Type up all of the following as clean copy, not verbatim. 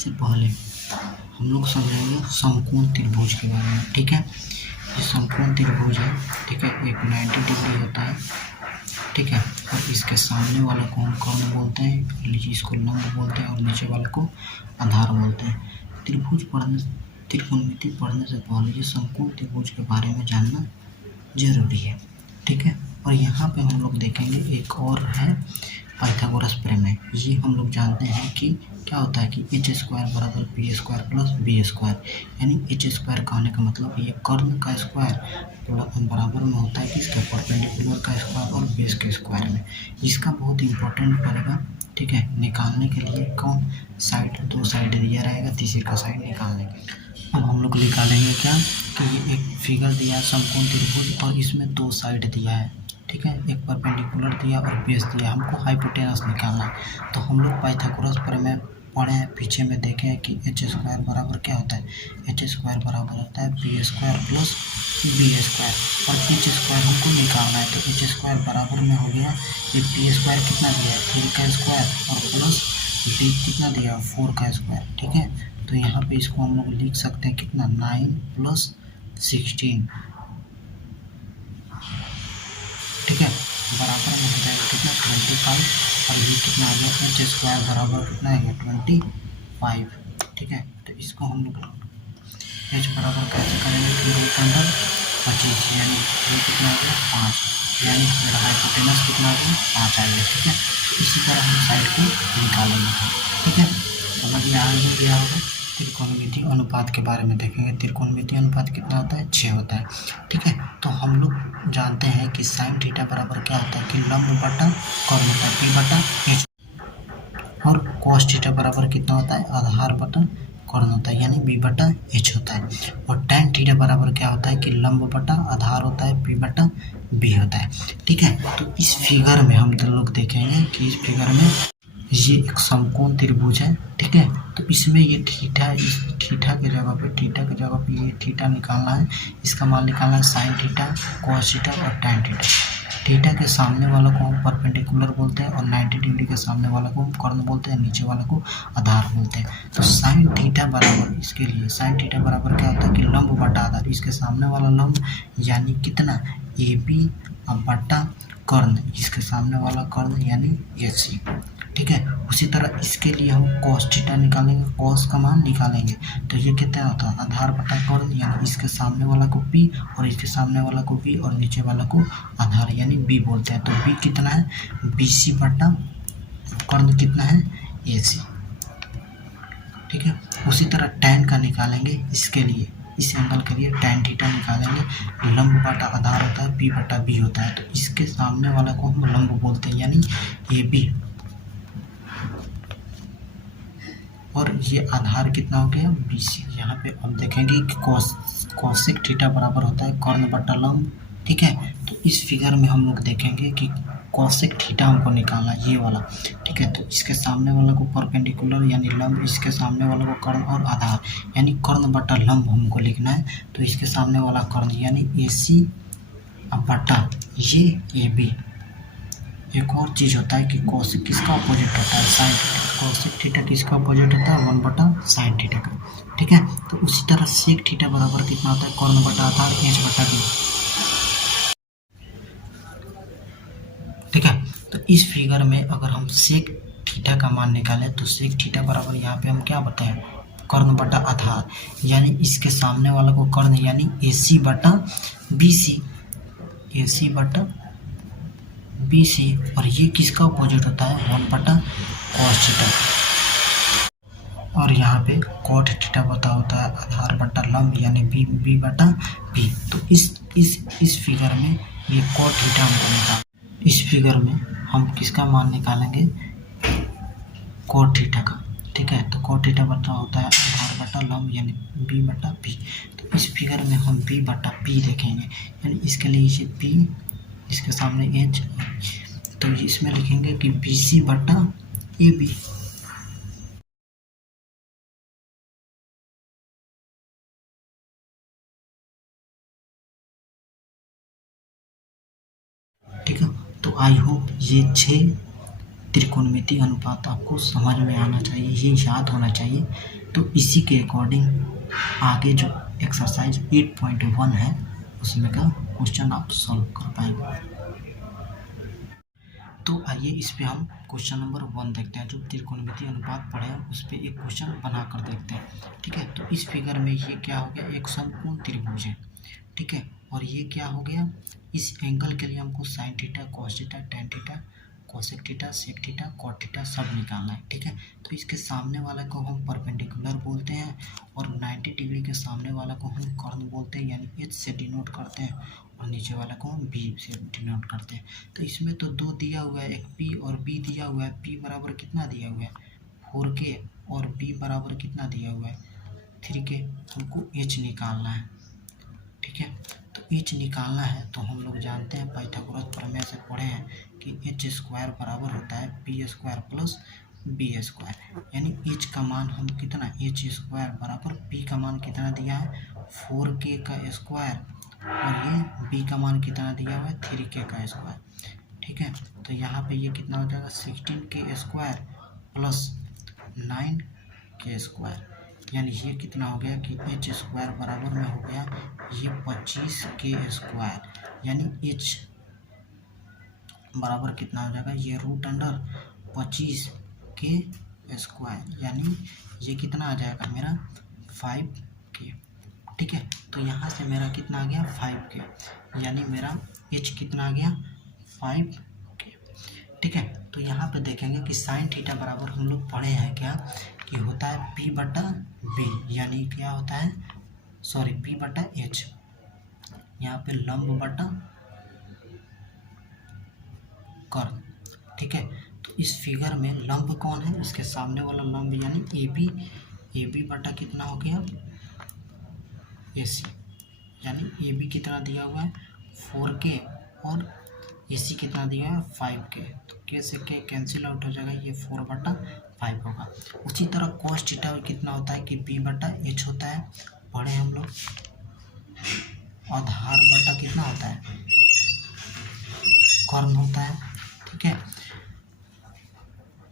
से पहले हम लोग समझेंगे समकोण त्रिभुज के बारे में। ठीक है, ये समकोण त्रिभुज है। ठीक है, एक 90 डिग्री होता है। ठीक है, और इसके सामने वाले को हम कर्ण बोलते हैं, नीचे इसको लंब बोलते हैं और नीचे वाले को आधार बोलते हैं। त्रिकोणमिति पढ़ने से पहले ये समकोण त्रिभुज के बारे में जानना जरूरी है। ठीक है, और यहाँ पे हम लोग देखेंगे एक और है पाइथागोरस प्रमेय। ये हम लोग जानते हैं कि क्या होता है कि h स्क्वायर बराबर p square plus b square, यानी h स्क्वायर कहने का मतलब ये कर्ण का स्क्वायर बराबर में होता है कि इसके परपेंडिकुलर का स्क्वायर और बेस के स्क्वायर में। इसका बहुत इंपॉर्टेंट पड़ेगा। ठीक है, निकालने के लिए कौन साइड, दो साइड दिया रहेगा, तीसरी का साइड निकालने के लिए। अब हम लोग निकालेंगे क्या कि ये एक फिगर दिया है समकोण त्रिभुज और इसमें दो साइड दिया है। ठीक है, एक परपेंडिकुलर दिया और बेस दिया, हमको हाइपोटेनस निकालना है। तो हम लोग पाइथागोरस प्रमेय पढ़े हैं, पीछे में देखे हैं कि h स्क्वायर बराबर क्या होता है, h स्क्वायर बराबर होता है p square plus b square, और h स्क्वायर हमको निकालना है। तो h स्क्वायर बराबर में हो गया ये p स्क्वायर कितना दिया है 3 का स्क्वायर और प्लस b कितना दिया 4 का स्क्वायर। ठीक है, तो यहाँ पे इसको हम लोग लिख सकते हैं कितना 9 प्लस 16। ठीक है, बराबर में हो जाएगा कितना 25, और ये कितना आ गया h स्क्वायर बराबर कितना आ गया 25। ठीक है, तो इसको हम लोग h बराबर कैसे करेंगे कि रूट अंडर 25, यानी ये कितना आ गया 5, यानी मेरा हाइपोटेनस कितना आ गया 5 आ गया। ठीक है, इसी तरह हम साइड को निकालेंगे। ठीक है, समझ में आ गया होगा। त्रिकोणमिति अनुपात के बारे में देखेंगे। त्रिकोणमिति अनुपात कितना होता है 6 होता है। ठीक है, तो हम लोग जानते हैं कि साइन थीटा बराबर क्या होता है कि लंब बटा कर्ण होता है p बटा h, और cos थीटा बराबर कितना होता है आधार बटा कर्ण होता है, यानी b बटा h होता है। और tan थीटा बराबर क्या होता है कि लंब बटा आधार होता है p बटा b होता है। ठीक है, तो इस फिगर में हम लोग देखेंगे कि इस फिगर में ये एक समकोण त्रिभुज है। ठीक है, तो इसमें ये थीटा, इस थीटा के जगह पे ये थीटा निकालना है, इसका मान निकालना है साइन थीटा, कॉस थीटा और टैन थीटा। थीटा के सामने वाला को हम परपेंडिकुलर बोलते हैं और 90 डिग्री के सामने वाला को हम कर्ण बोलते हैं, नीचे वाला को आधार बोलते हैं। तो साइन थीटा बराबर, इसके लिए साइन थीटा बराबर क्या होता है कि लंब बटा आधार, इसके सामने वाला लंब यानी कितना AB बटा कर्ण, इसके सामने वाला कर्ण यानी AC। ठीक है, उसी तरह इसके लिए हम cos थीटा निकालेंगे, cos का मान निकालेंगे, तो ये कितना होता है आधार बटा कर्ण, यानी इसके सामने वाला को p और इसके सामने वाला को b और नीचे वाला को आधार यानी b बोलते हैं। तो b कितना है BC बटा कर्ण कितना है AC। ठीक है, उसी तरह tan का निकालेंगे, इसके लिए इस एंगल के लिए tan थीटा निकालेंगे। लंब बटा आधार होता है p बटा b होता है, तो इसके सामने वाला को हम लंब बोलते हैं यानी AB, और ये आधार कितना हो गया BC। यहाँ पे अब देखेंगे कि कोसेक थीटा बराबर होता है कर्ण बटा लंब। ठीक है, तो इस फिगर में हम लोग देखेंगे कि कोसेक थीटा हमको निकालना है, ये वाला। ठीक है, तो इसके सामने वाला को परपेंडिकुलर यानी लंब, इसके सामने वाला को कर्ण और आधार यानी कर्ण बटा लंब हमको लिखना है। तो इसके सामने वाला कर्ण यानी AC बटा ये AB। एक और चीज़ होता है कि कोसेक किसका अपोजिट होता है साइन थीटा, कोसेक थीटा किसका अपोजिट होता है 1 बटा साइन थीटा का। ठीक है, तो उसी तरह सेक थीटा बराबर कितना होता है कर्ण बटा आधार h बटा b। ठीक है, तो इस फिगर में अगर हम सेक थीटा का मान निकालें तो सेक थीटा बराबर यहाँ पे हम क्या बताएं कर्ण बटा आधार, यानी इसके सामने वाला को कर्ण यानी AC बटा BC, AC बटा BC, और ये किसका अपोजिट होता है 1 बटा cos थीटा, और यहाँ पे cot थीटा होता है आधार बटा लंब यानी B बटा B। तो इस फिगर में ये cot थीटा हमको निकाल, इस फिगर में हम किसका मान निकालेंगे cot थीटा का। ठीक है, तो cot थीटा बटा होता है आधार बटा लंब यानी B बटा B। तो इस फिगर में हम B बटा P देखेंगे, यानी इसके लिए ये P, इसके सामने h, तो इसमें लिखेंगे कि BC बटा AB। ठीक है, तो आई होप ये 6 त्रिकोणमिति अनुपात आपको समझ में आना चाहिए, ये याद होना चाहिए। तो इसी के अकॉर्डिंग आगे जो एक्सरसाइज 8.1 है उसमें का क्वेश्चन आप सॉल्व कर पाएंगे। तो आइए इस पे हम क्वेश्चन नंबर 1 देखते हैं। जो त्रिकोणमिति अनुपात पढ़े हैं उस पर एक क्वेश्चन बना कर देखते हैं। ठीक है, तो इस फिगर में ये क्या हो गया, एक समकोण त्रिभुज है। ठीक है, और ये क्या हो गया, इस एंगल के लिए हमको sine theta, cos theta, tan theta, cosec theta, sec theta, cot theta सब निकालना है। ठीक है, तो इसके सामने वाला को हम परपेंडिकुलर बोलते हैं और 90 डिग्री के सामने वाला को हम कर्ण बोलते हैं, यानी एच से डिनोट करते हैं, और नीचे वाला को हम बी से डिनोट करते हैं। तो इसमें तो दो दिया हुआ है, एक पी और बी दिया हुआ है। पी बराबर कितना दिया हुआ है 4k, और बी बराबर कितना दिया हुआ है 3k। हमको एच निकालना है। ठीक है, तो एच निकालना है तो हम लोग जानते हैं, पाइथागोरस प्रमेय से पढ़े हैं कि एच स्क्वायर बराबर होता है P square plus B square, यानी एच का मान हम कितना, एच स्क्वायर बराबर पी का मान कितना दिया है 4k का स्क्वायर, और ये बी का मान कितना दिया हुआ है 3k का स्क्वायर। ठीक है, तो यहाँ पे ये कितना हो जाएगा 16k square plus 9k square, यानी ये कितना हो गया कि एच स्क्वायर बराबर में हो गया ये 25k स्क्वायर, यानी एच बराबर कितना हो जाएगा, ये रूट अंडर 25k स्क्वायर, यानी ये कितना आ जाएगा मेरा 5k। ठीक है, तो यहाँ से मेरा कितना आ गया 5k, यानी मेरा एच कितना आ गया 5k। ठीक है, तो यहाँ पे देखेंगे कि साइन थीटा बराबर हम लोग पढ़े हैं क्या कि होता है p बटा b, यानी क्या होता है, सॉरी p बटा h, यहाँ पे लंब बटा कर्ण। ठीक है, तो इस फिगर में लंब कौन है, इसके सामने वाला लंब यानी ए बी बटा कितना हो गया AC, यानी ए बी कितना दिया हुआ है 4k और AC कितना दिया है 5k, तो k से k कैंसिल आउट हो जाएगा, ये 4 बटा 5 होगा। उसी तरह कॉस थीटा कितना होता है कि p बटा h होता है, पढ़े हम लोग, आधार बटा कितना होता है कर्ण होता है। ठीक है,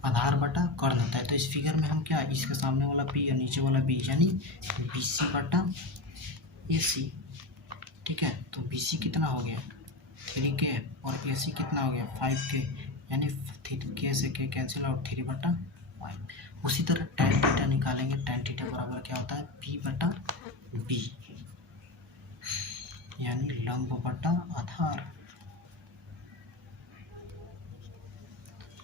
आधार बटा कर्ण होता है। तो इस फिगर में हम क्या, इसके सामने वाला p और नीचे वाला b, यानी BC बटा AC। ठीक है, तो BC कितना हो गया 3k और AC कितना हो गया 5k, यानी k से k कैंसिल आउट 3 बटा 5। उसी तरह tan थीटा निकालेंगे, tan थीटा बराबर क्या होता है p बटा b, यानी लंब बटा आधार।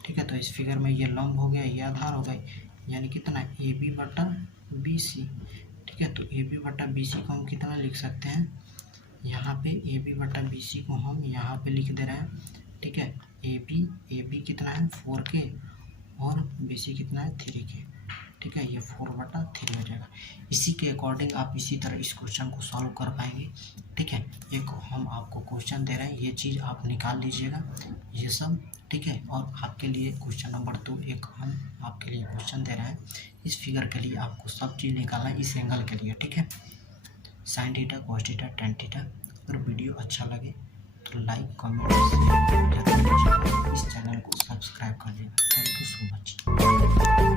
ठीक है, तो इस फिगर में ये लंब हो गया, ये आधार हो गई, यानी कितना AB बटा BC। ठीक है, तो AB बटा BC को हम कितना लिख सकते हैं, यहाँ पे AB बटा BC को हम यहाँ पे लिख दे रहे हैं। ठीक है, AB कितना है 4k और BC कितना है 3k। ठीक है, ये 4 बटा 3 हो जाएगा। इसी के अकॉर्डिंग आप इसी तरह इस क्वेश्चन को सॉल्व कर पाएंगे। ठीक है, एक हम आपको क्वेश्चन दे रहे हैं, ये चीज़ आप निकाल लीजिएगा ये सब। ठीक है, और आपके लिए क्वेश्चन नंबर 2 एक हम आपके लिए क्वेश्चन दे रहे हैं, इस फिगर के लिए आपको सब चीज़ निकालना है इस एंगल के लिए। ठीक है, sign theta, cos theta, tan theta. अगर वीडियो अच्छा लगे तो लाइक, कमेंट, शेयर जरूर कीजिएगा, इस चैनल को सब्सक्राइब कर लीजिएगा। Thank you so much.